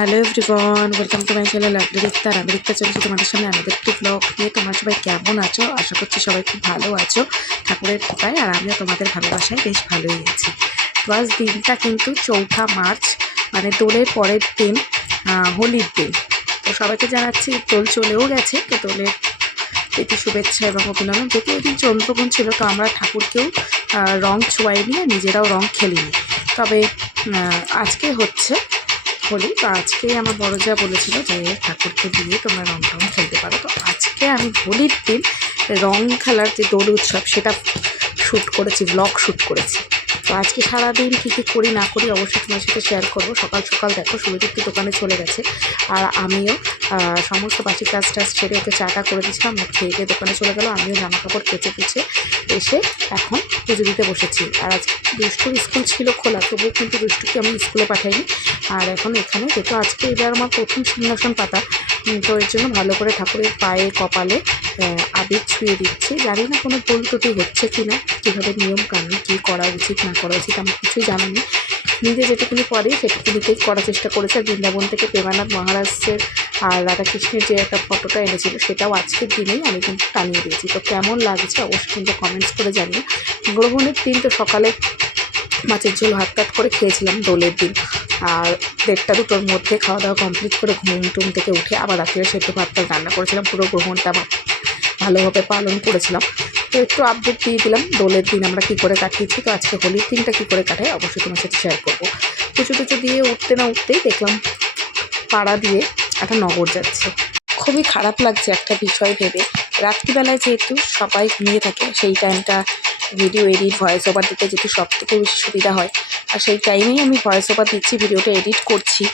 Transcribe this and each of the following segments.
Hello everyone, welcome to my channel Abritta. আর আবৃত্তা চলেছে তোমাদের সামনে আমাদের একটি ব্লগ নিয়ে। তোমরা সবাই কেমন আছো? আশা করছি সবাই খুব ভালো আছো ঠাকুরের কৃপায়। আর আমিও তোমাদের ভালোবাসায় বেশ ভালোই আছি। তো আজ দিনটা কিন্তু 4 মার্চ, মানে দোলের পরের দিন, হোলির দিন। তো সবাইকে জানাচ্ছি দোল চলেও গেছে, তো দোলের প্রীতি শুভেচ্ছা এবং অভিনন্দন। যেহেতু ওই দিন চন্দ্রগ্রহণ ছিল, তো আমরা ঠাকুরকেও রং ছোঁয়াইনি আর নিজেরাও রং খেলিনি। তবে আজকে হচ্ছে হোলি, তো আজকেই আমার বড় যা বলেছিল যে ঠাকুরকে দিয়ে তোমরা রং টং খেলতে পারো। তো আজকে আমি হোলির দিন রং খেলার যে দোল উৎসব সেটা শ্যুট করেছি, ব্লগ শ্যুট করেছি। তো আজকে সারাদিন কী কী করি না করি অবশ্যই তোমার সাথে শেয়ার করবো। সকাল সকাল দেখো সুরজিৎকে দোকানে চলে গেছে, আর আমিও সমস্ত বাসি কাজ টাজ ছেড়ে ওকে চাটা করে দিয়েছিলাম, মুখ খেয়ে গিয়ে দোকানে চলে গেলো। আমিও জামা কাপড় কেচে কুচে এসে এখন পুজো দিতে বসেছি। আর আজকে দুষ্টুর স্কুল ছিল খোলা, তবুও কিন্তু দুষ্টুকে আমি স্কুলে পাঠাইনি। আর এখন এখানে যেহেতু আজকে এবার আমার প্রথম সিংহাসন পাতা, তো এর জন্য ভালো করে ঠাকুরের পায়ে কপালে আবির ছুঁয়ে দিচ্ছি। জানি না কোনো ভুল ত্রুটি হচ্ছে কি না, কীভাবে নিয়ম কানুন কী করা উচিত না করা উচিত আমার কিছুই জানা নেই। নিজে যেটুকুনি পারি সেটুকুনিতেই করার চেষ্টা করেছে। আর বৃন্দাবন থেকে প্রেমানাথ মহারাজের আর রাধাকৃষ্ণের যে একটা ফটোটা এনেছিল সেটাও আজকের দিনেই আমি কিন্তু টানিয়ে দিয়েছি। তো কেমন লাগছে অবশ্যই কিন্তু কমেন্টস করে জানিয়ে। গ্রহণের দিন তো সকালে মাছের ঝোল ভাত টাত করে খেয়েছিলাম দোলের দিন, আর 1টা-2টোর মধ্যে খাওয়া দাওয়া কমপ্লিট করে ঘুম টুম থেকে উঠে আবার রাত্রে সেদ্ধ ভাতটা রান্না করেছিলাম। পুরো গ্রহণটা ভালোভাবে পালন করেছিলাম। তো একটু আপডেট দিয়ে দিলাম দোলের দিন আমরা কী করে কাটিয়েছি। তো আজকে হোলির দিনটা কী করে কাটাই অবশ্যই তোমার সাথে শেয়ার করবো। পুজো টুচো দিয়ে উঠতে না উঠতেই দেখলাম পাড়া দিয়ে একটা নগর যাচ্ছে। খুবই খারাপ লাগছে একটা বিষয় ভেবে। রাত্রিবেলায় যেহেতু সবাই ঘুমিয়ে থাকে, সেই টাইমটা ভিডিও এডিট ভয়েস ওভার দিতে যেহেতু সবথেকে বেশি সুবিধা হয়, আর সেই টাইমেই আমি ভয়েস ওভার দিচ্ছি, ভিডিওটা এডিট করছি।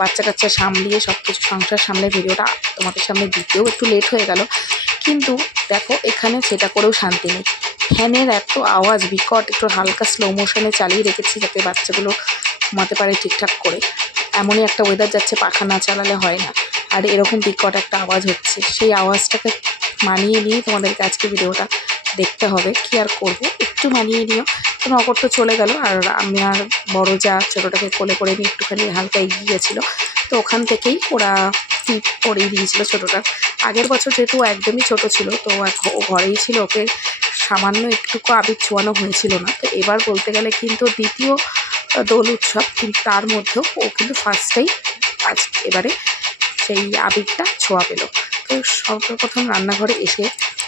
বাচ্চা কাচ্চা সামলিয়ে সব কিছু সংসার সামলে ভিডিওটা তোমাদের সামনে দিতেও একটু লেট হয়ে গেল। কিন্তু দেখো এখানে সেটা করেও শান্তি নেই। ফ্যানের এত আওয়াজ বিকট, একটু হালকা স্লো মোশনে চালিয়ে রেখেছি যাতে বাচ্চাগুলো ঘুমাতে পারে ঠিকঠাক করে। এমনই একটা ওয়েদার যাচ্ছে, পাখা না চালালে হয় না। আর এরকম বিকট একটা আওয়াজ হচ্ছে, সেই আওয়াজটাকে মানিয়ে নিয়ে তোমাদেরকে আজকে ভিডিওটা দেখতে হবে। কি আর করব, একটু মানিয়ে নিও। তো নগর তো চলে গেল, আর আমি আর বড় যা ছোটোটাকে কোলে করে নিয়ে একটুখানি হালকা এগিয়ে গেছিলো। তো ওখান থেকেই ওরা টিপ পরিয়ে দিয়েছিল ছোটোটার। আগের বছর যেহেতু একদমই ছোট ছিল, তো ও ঘরেই ছিল, ওকে সামান্য একটুকু আবির ছোঁয়ানো হয়েছিল না। তো এবার বলতে গেলে কিন্তু দ্বিতীয় দোল উৎসব, কিন্তু তার মধ্যেও ও কিন্তু ফার্স্টেই আজ এবারে সেই আবিরটা ছোঁয়া পেল। তো সর্বপ্রথম রান্নাঘরে এসে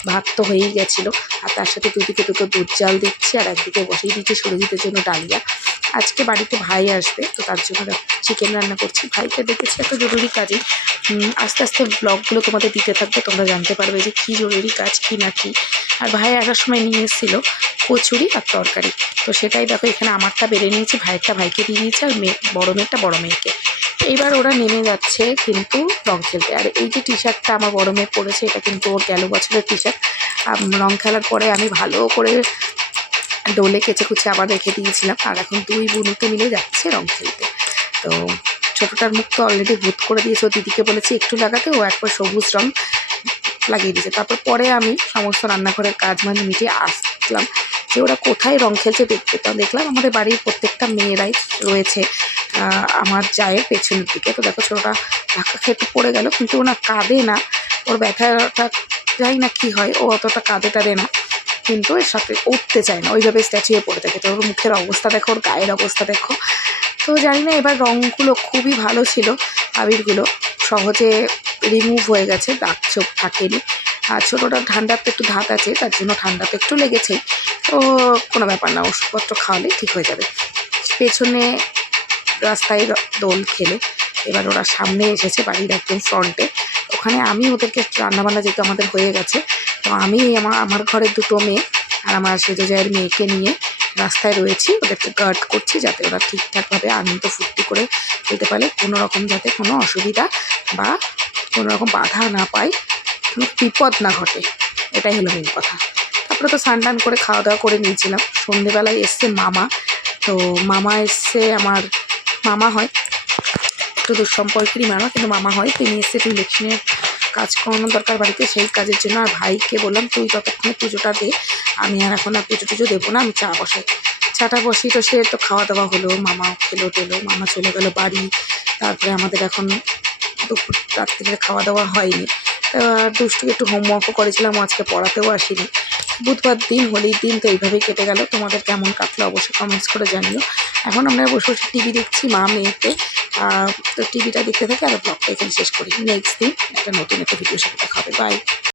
ভাত তো হয়েই গেছিলো, আর তার সাথে দুদিকে দুটো দুধ জাল দিচ্ছি, আর একদিকে বসিয়ে দিচ্ছি সুরজিতের জন্য ডালিয়া। আজকে বাড়িতে ভাই আসবে, তো তার জন্য চিকেন রান্না করছি। ভাইকে ডেকেছি একটা জরুরি কাজে। আস্তে আস্তে ব্লগগুলো তোমাদের দিতে থাকবে, তোমরা জানতে পারবে যে কী জরুরি কাজ কী না কী। আর ভাই আসার সময় নিয়ে এসেছিলো কচুরি আর তরকারি। তো সেটাই দেখো এখানে আমারটা বেড়ে নিয়েছি, ভাইয়েরটা ভাইকে দিয়ে দিয়েছি, আর বড়ো মেয়েরটা বড়ো মেয়েকে। এইবার ওরা নেমে যাচ্ছে কিন্তু রং খেলতে। আর এই যে টি শার্টটা আমার বড় মেয়ে পরেছে, এটা কিন্তু ওর গেল বছরের টি শার্ট। রং খেলার পরে আমি ভালো করে ডোলে কেচে কুচে আবার রেখে দিয়েছিলাম, আর এখন দুই বোনকে মিলে যাচ্ছে রং খেলতে। তো ছোটোটার মুখ তো অলরেডি ভূত করে দিয়েছে, ও দিদিকে বলেছি একটু লাগাতে, ও একবার সবুজ রং লাগিয়ে দিয়েছে। তারপর পরে আমি সমস্ত রান্নাঘরের কাজ মানে মিটিয়ে আসলাম যে ওরা কোথায় রং খেলছে দেখতে। তো দেখলাম আমাদের বাড়ির প্রত্যেকটা মেয়েরাই রয়েছে আমার জায়ের পেছনের দিকে। তো দেখো ছোটোটা ধাক্কা খেতে পড়ে গেল, কিন্তু ও না কাঁদে না, ওর ব্যথাটা যাই না কি হয়, ও অতটা কাঁদে টাদে না, কিন্তু এর সাথে উঠতে চায় না, ওইভাবে স্ট্যাচু হয়ে পড়ে থাকে। তো ওর মুখের অবস্থা দেখো, ওর গায়ের অবস্থা দেখো। তো জানি না, এবার রঙগুলো খুবই ভালো ছিল, আবিরগুলো সহজে রিমুভ হয়ে গেছে, দাগ চোখ থাকেনি। আর ছোটোটার ঠান্ডাতে একটু ধাত আছে, তার জন্য ঠান্ডা তো একটু লেগেছেই। তো কোনো ব্যাপার না, ওষুধপত্র খাওয়ালে ঠিক হয়ে যাবে। পেছনে রাস্তায় দোল খেলে এবার ওরা সামনে এসেছে বাড়ির একদম ফ্রন্টে। ওখানে আমি ওদেরকে রান্নাবান্না যেহেতু আমাদের হয়ে গেছে, তো আমি আমার ঘরের দুটো মেয়ে আর আমার সেজো জায়ের মেয়েকে নিয়ে রাস্তায় রয়েছি, ওদেরকে গার্ড করছি যাতে ওরা ঠিকঠাকভাবে আনন্দ ফুর্তি করে খেলতে পারে, কোনো রকম যাতে কোনো অসুবিধা বা কোনো রকম বাধা না পায়, কোনো বিপদ না ঘটে, এটাই হলো মেন কথা। তারপরে তো স্নান টান করে খাওয়া দাওয়া করে নিয়েছিলাম। সন্ধেবেলায় এসছে মামা, তো মামা এসছে, আমার মামা হয়, একটু দুঃসম্পর্কেরই মামা কিন্তু মামা হয়। তিনি এসছে একটু ইলেকশনের কাজ করানো দরকার বাড়িতে, সেই কাজের জন্য। আর ভাইকে বললাম তুই ততক্ষণে পুজোটা দে, আমি আর এখন আর পুজো টুজো দেবো না, আমি চা বসাই। চাটা বসিয়ে টসিয়ে তো খাওয়া দাওয়া হলো, মামা খেলো টেলো, মামা চলে গেলো বাড়ি। তারপরে আমাদের এখন দুপুর রাত্রিরে খাওয়া দাওয়া হয়নি। দুষ্টুকে একটু হোমওয়ার্কও করেছিলাম, আজকে পড়াতেও আসিনি। বুধবার দিন, হোলির দিন, তো এইভাবেই কেটে গেল। তোমাদের কেমন কাটলো অবশ্যই কমেন্টস করে জানিও। এখন আমরা বসে বসে টিভি দেখছি, মা মেয়েতে। তো টিভিটা দেখতে থাকি আর ব্লগটা এখানে শেষ করি। নেক্সট দিন একটা নতুন একটা ভিডিওর সাথে দেখা হবে। বাই।